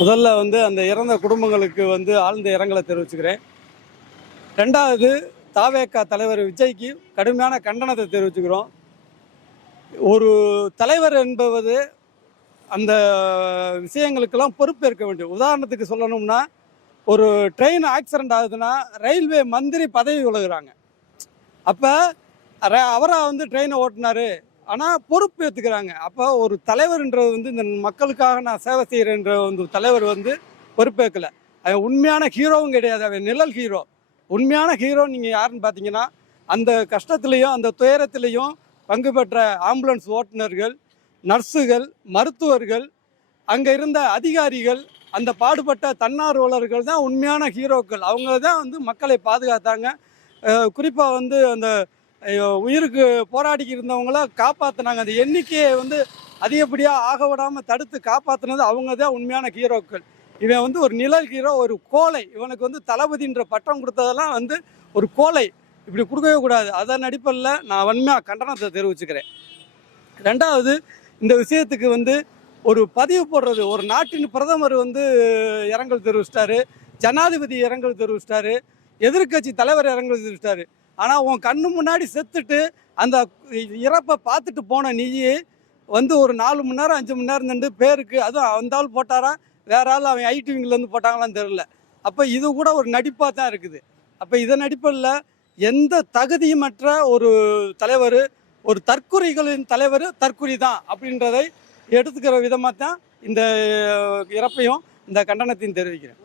முதல்ல அந்த இறந்த குடும்பங்களுக்கு ஆழ்ந்த இரங்கலை தெரிவிச்சுக்கிறேன். 2வது தாவேகா தலைவர் விஜய்க்கு கடுமையான கண்டனத்தை தெரிவிச்சுக்கிறோம். ஒரு தலைவர் என்பது அந்த விஷயங்களுக்கெல்லாம் பொறுப்பேற்க வேண்டும். உதாரணத்துக்கு சொல்லணும்னா, ஒரு ட்ரெயின் ஆக்சிடென்ட் ஆகுதுன்னா ரயில்வே மந்திரி பதவி விலகுறாங்க. அப்போ அவரா ட்ரெயினை ஓட்டினாரு, ஆனால் பொறுப்பு ஏற்றுக்கிறாங்க. அப்போ ஒரு தலைவர்ன்றது இந்த மக்களுக்காக நான் சேவை செய்கிறேன்ற தலைவர் பொறுப்பேற்கலை. அவன் உண்மையான ஹீரோவும் கிடையாது, அவன் நிழல் ஹீரோ. உண்மையான ஹீரோ நீங்கள் யாருன்னு பார்த்தீங்கன்னா, அந்த கஷ்டத்துலேயும் அந்த துயரத்திலையும் பங்கு பெற்ற ஆம்புலன்ஸ் ஓட்டுநர்கள், நர்ஸுகள், மருத்துவர்கள், அங்கே இருந்த அதிகாரிகள், அந்த பாடுபட்ட தன்னார்வலர்கள் தான் உண்மையான ஹீரோக்கள். அவங்க தான் மக்களை பாதுகாத்தாங்க. குறிப்பாக அந்த உயிருக்கு போராடி இருந்தவங்கள காப்பாற்றினாங்க. அந்த எண்ணிக்கையை அதிகப்படியாக ஆக விடாமல் தடுத்து காப்பாற்றினது அவங்க தான் உண்மையான ஹீரோக்கள். இவன் ஒரு நிழல் ஹீரோ, ஒரு கோழை. இவனுக்கு தளபதின்ற பட்டம் கொடுத்ததெல்லாம் ஒரு கோழை. இப்படி கொடுக்கவே கூடாது. அதன் அடிப்படையில் நான் வன்மையாக கண்டனத்தை தெரிவிச்சுக்கிறேன். 2வது, இந்த விஷயத்துக்கு ஒரு பதிவு போடுறது, ஒரு நாட்டின் பிரதமர் இரங்கல் தெரிவிச்சிட்டாரு, ஜனாதிபதி இரங்கல் தெரிவிச்சிட்டாரு, எதிர்கட்சி தலைவர் இரங்கல் தெரிவிச்சிட்டாரு. ஆனால் உன் கண்ணு முன்னாடி செத்துட்டு அந்த இறப்பை பார்த்துட்டு போன நீ ஒரு 4 மணி நேரம் 5 மணி நேரம் நின்று பேருக்கு, அதுவும் அந்த ஆள் போட்டாரா, வேற ஆள் அவன் ஐடிவிங்லேருந்து போட்டாங்களான்னு தெரில. அப்போ இது கூட ஒரு நடிப்பாக தான் இருக்குது. அப்போ இதன் அடிப்படையில் எந்த தகுதியுமற்ற ஒரு தலைவர், ஒரு தற்குறிகளின் தலைவர் தற்குறி தான் அப்படின்றதை எடுத்துக்கிற விதமாக தான் இந்த இறப்பையும் இந்த கண்டனத்தையும் தெரிவிக்கிறேன்.